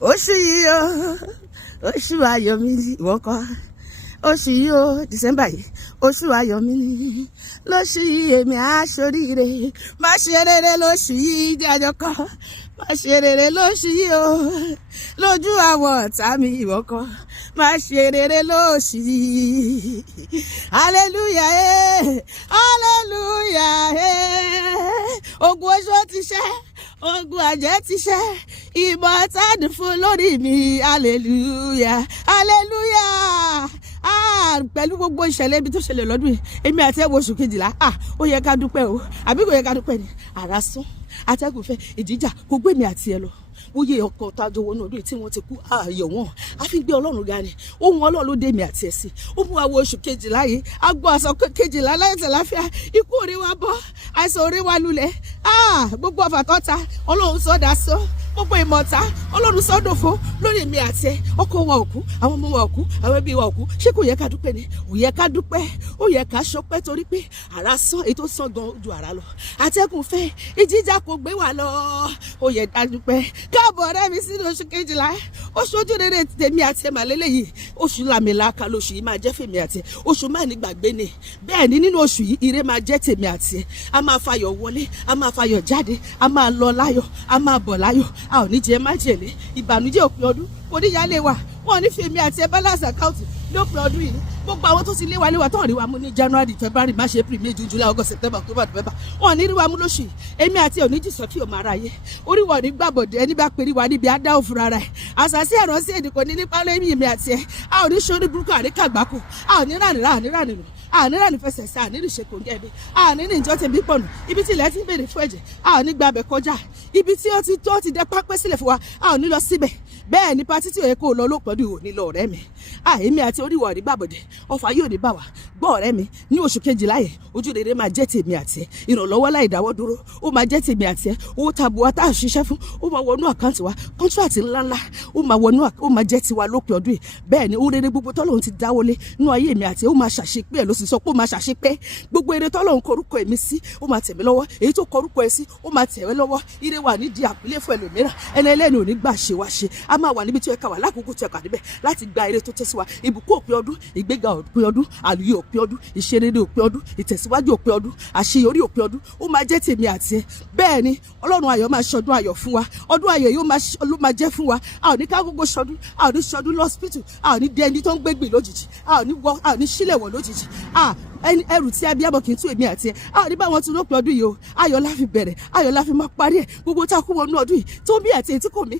oṣù yìí o oṣù ayọ̀ mi ìwọ kọ́ oṣù yìí o December yìí oṣù ayọ̀ mi ni lóṣù yìí èmi á ṣoríire má ṣe rere lóṣù yìí jájọ kọ́ má ṣe rere lóṣù yìí o lójú àwọn ọ̀tá mi ìwọ kọ́ má ṣe rere lóṣù yìí hallelujah hallelujah ogun oṣù ti ṣẹ́ ogun àjẹ́ ti ṣẹ́ ìbọn tádùn fún lórí mi hallelujah hallelujah pẹ̀lú gbogbo ìṣẹ̀lẹ̀ ibi tó ṣẹlẹ̀ lọ́dún yìí èmi àti ẹ̀wọ̀ oṣù kejìlá ó yẹ ká dúpẹ́ o àbí kò yẹ ká dúpẹ́ ni àrà sún atẹ́gùn fẹ́ ìjìjà kò gbé mi àti ẹ lọ oyè ọkọ̀ tájọ wọnú ọdún tí wọ́n ti kú ààyò wọn a fi gbé ọlọ́run ga ni ohun ọlọ́run ló dé mi àti ẹ̀ sí ó mú àwọn oṣù kejìlá yìí agbó aṣọ kejìlá láìsẹ̀ láfíà ikú òre wa bọ́ àìsàn òre wa lulẹ̀ gbogbo ọ̀fà tó ta ọlọ́run sọ́dà sọ́ gbogbo ìmọ̀ta ọlọ́run sọ́dọ̀fọ́ lórí mi àti ẹ ọkọ wa òkú àwọn ọmọ wa òkú àwọn ẹbí wa òkú ṣé kò yẹ ká dúpẹ́ ni ò yẹ ká dúpẹ́ ó yẹ ká ṣọpẹ́ torí pé àrà sán èyí tó sán gan ju àrà lọ atẹ́gùn fẹ́ ìjìjà kò gbé wa lọ ó yẹ ká dúpẹ́ káàbọ̀ ọ̀rẹ́ mi sínú oṣù kejìlá oṣù ojú rere tèmi àti ẹ̀ màlélẹ́ yìí oṣù làmìlaka lóṣù yìí máa jẹ́ fèmi àti ẹ̀ oṣù má ní gbàgbé ni bẹ́ẹ̀ ni nínú oṣù yìí ire máa jẹ́ tèmi àti ẹ̀ a máa fayọ̀ wọlé a máa fayọ̀ jáde a máa lọ láyọ̀ a máa bọ̀ láyọ̀ a ò ní jẹ májèlé ìbànújẹ́ òpin ọdún kò ní yálé wa wọn ò ní fi èmi àti ẹ balance account lópin ọdún yìí gbogbo àwọn tó ti léwa tó ń rí wa mú ní January February March April May June July August September October November wọn ò ní rí wa mú lóṣù yìí èmi àti ẹ ò ní jì sọ kí o máa ra ayé orí wa ò ní gbàbọ̀dẹ̀ ẹni bá pèrè wa níbi adá òfurufú ara ẹ̀ àṣàṣì ẹ̀ránṣẹ́ èdè kò ní nípa lẹ́yìn èmi àti ẹ a ò ní sórí burúkú àríkàgbákò a ò ní ránìránìránìránìránì ànírà ní fẹsẹ̀ sí àníri ṣe kò ń jẹ́ ibi àní ní ìjọ tẹ̀bí pọ̀nù ibi tí ilẹ̀ ti ń béèrè fún ẹ̀jẹ̀ a ò ní gba abẹ kọjá ibi tí ó ti dẹ pápẹ́ sílẹ̀ fún wa a ò ní lọ síbẹ̀ bẹ́ẹ̀ ni pátí tí ò yẹ kó lọ ló pọ̀jù ò ní lọ ọ̀rẹ́ mi èmi àti oríwọ̀ ní gbàbọ̀dẹ̀ ọfà yóò ní bà wá gbọ́ ọ̀rẹ́ mi ní oṣù kejìlá yẹn ojú rere máa jẹ́ tèmi àti ẹ ìrànlọ́wọ́ láì dáwọ́ dúró ó máa jẹ́ tèmi àti ẹ owó tabuwa tá à ń ṣiṣẹ́ fún ó máa wọnú àkáǹtì wa kọ́ńtíráàtì ńláńlá ó máa jẹ́ tiwa lópin ọdún yìí bẹ́ẹ̀ ni ó rere gbogbo tọ́lọ́run ti dáwọ́lé nú ayé mi àti ẹ ó máa ṣàṣepé ẹ̀ ló sì sọ pé ó máa ṣàṣepé gbogbo eré tọ́lọ́run korúkọ èmi sí ó máa tẹ̀mí lọ́wọ́ èyí tó korúkọ ẹ sí ó máa tẹ̀wẹ́ lọ́wọ́ ire wà nídìí àpilẹ̀ fún ẹlòmíràn ẹni ẹlẹ́ni ò ní gbà ṣe wá ṣe a máa wà níbi tí ó yẹ ká wà lákòókò tí ó kà níbẹ̀ láti gba eré tó tẹ́ sí wa ìbùkún òpin ọdún ìgbéga òpin ọdún àlùyé òpin ọdún ìṣerere òpin ọdún ìtẹ̀síwájú òpin ọdún àṣeyọrí òpin ọdún ó máa jẹ́ tèmi àti ẹ bẹ́ẹ̀ ni ọlọ́run ayọ̀ máa ṣọdún ayọ̀ fún wa ọdún ayọ̀ yóò máa jẹ́ fún wa a ò ní ká gbogbo ṣọdún a ò ní ṣọdún lọ́sípítù a ò ní dé ẹni tó ń gbégbìn lójijì a ò ní sílẹ̀ wọ̀ lójijì ẹrù tí abiyamọ kì í tú èmi àti ẹ a ò ní bá wọn tún lópin ọdún yìí o ayọ̀ la fi bẹ̀rẹ̀ ayọ̀ la fi máa parí ẹ̀ gbogbo tá a kú wọnú ọdún yìí tó bí àti etí kò mí